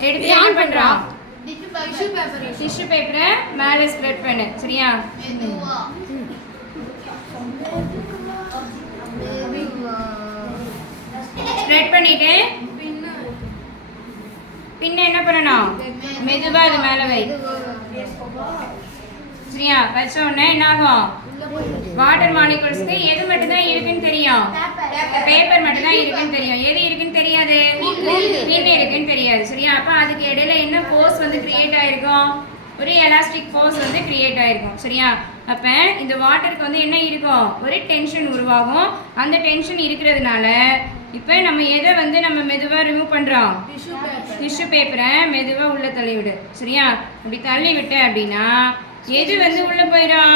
எடுத்து என்ன பண்றோம் டிஷ்யூ பேப்பரை மேலே ஸ்ப்ரெட் பண்ணு சரியா ஸ்ப்ரெட் பண்ணிட்டு பின்ன என்ன பண்ணணும் மெதுவா அது மேலே வை சரியா வச்ச உடனே என்ன ஆகும் வாட்டர் மாலிகுல்ஸ்க்கு எது மட்டும் தான் இருக்குன்னு தெரியும் பேப்பர் மட்டும் தான் இருக்குன்னு தெரியும் எது இருக்குன்னு தெரியாது பின் இருக்குன்னு தெரியாது சரியா அப்ப அதுக்கு இடையில என்ன ஃபோர்ஸ் வந்து கிரியேட் ஆயிருக்கும் ஒரு எலாஸ்டிக் ஃபோர்ஸ் வந்து கிரியேட் ஆயிருக்கும் சரியா அப்ப இந்த வாட்டருக்கு வந்து என்ன இருக்கும் ஒரு டென்ஷன் உருவாகும் அந்த டென்ஷன் இருக்கிறதுனால இப்போ நம்ம எதை வந்து நம்ம மெதுவாக ரிமூவ் பண்ணுறோம் டிஷ்யூ பேப்பரை மெதுவாக உள்ளே தள்ளி விடு சரியா அப்படி தள்ளி விட்ட அப்படின்னா எது வந்து உள்ள போயிடும்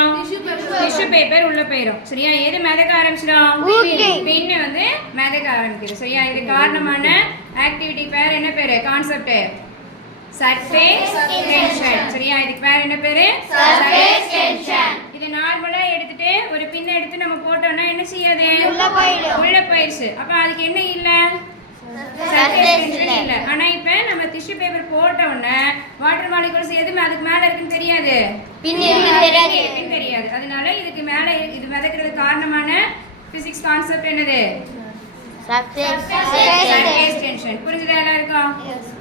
டிஷ்யூ பேப்பர் உள்ள போயிடும் சரியா எது மிதக்க ஆரம்பிச்சிடும் பின்ன வந்து மிதக்க ஆரம்பிக்குது சரியா இது காரணமான ஆக்டிவிட்டி பேர் என்ன பேரு கான்செப்ட் சர்ஃபேஸ் டென்ஷன் சரியா இதுக்கு பேர் என்ன பேரு சர்ஃபேஸ் டென்ஷன் இது நார்மலா எடுத்துட்டு ஒரு பின்ன எடுத்து நம்ம போட்டோம்னா என்ன செய்யாது உள்ள போயிடுச்சு அப்ப அதுக்கு என்ன இல்ல சர்ஃபேஸ் டென்ஷன் இல்ல ஆனா இப்போ நம்ம டிஷ்யூ பேப்பர் போட்ட உடனே வாட்டர் மாலிகுல்ஸ் எதுமே அதுக்கு மேல இருக்குன்னு தெரியாது பின் தெரியாது அதனால இதுக்கு மேல இது மிதக்கிறதுக்கு காரணமான பிசிக்ஸ் கான்செப்ட் என்னது சர்ஃபேஸ் டென்ஷன் புரிஞ்சுதா எல்லாருக்கும்